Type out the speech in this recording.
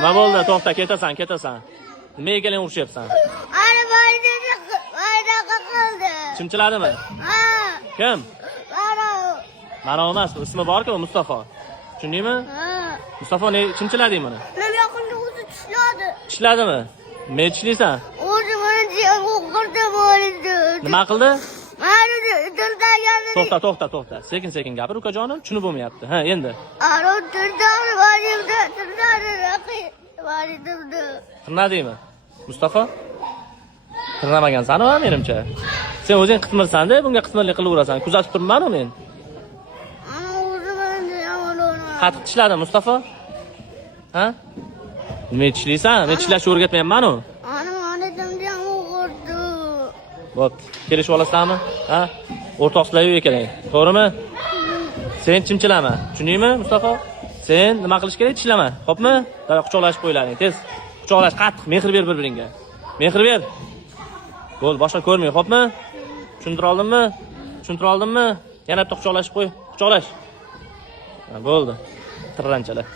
Nima bo'ldi? To'xta, ketasan. Nimaga kelin urishyapsan? Ana mayda qildi. Chimchiladimi? Ha. Kim? Mana. Mana emas, ismi bor-ku, Mustafa. Tushundingmi? Ha. Mustafa ne chimchilading buni? Men yaqinda o'zi tishladi. Tishladimi? Men tishlaysan? O'zi meni jiyanga qirdi bo'ldi. Nima qildi? Mani dildaganini. To'xta. Sekin gapir, ukajonim. Tushunib bo'lmayapti. Ha, endi. Aro dildani valimda dildani raqi. Validimda. Tirnadingmi? Mustafa? Tirnamagansan-ku, menimcha. Sen o'zing qitmirsan-da, bunga qitmirlik qilaverasan. Kuzatib turibman-ku men. Ana o'zi meni jiyanga Qattiq tishlading, Mustafa? Ha? Nima tishlaysan? Men tishlashni o'rgatmayapman-ku. Ana dildaga qirdi. Bo'p, kelishib olasanmi? Ha? O'rtoqsizlar ekalang. To'g'rimi? Sen chimchilama. Tushundingmi, Mustafa? Sen nima qilish kerak? Tishlama. Xo'pmi? Quchoqlashib qo'ylaring, tez. Quchoqlash qattiq, mehr ber bir-biringga. Mehr ber. Bo'l, boshqa ko'rmang, xo'pmi? Tushuntira oldimmi? Yana bitta quchoqlashib qo'y. Quchoqlash. Ha, bo'ldi. Tirranchalar.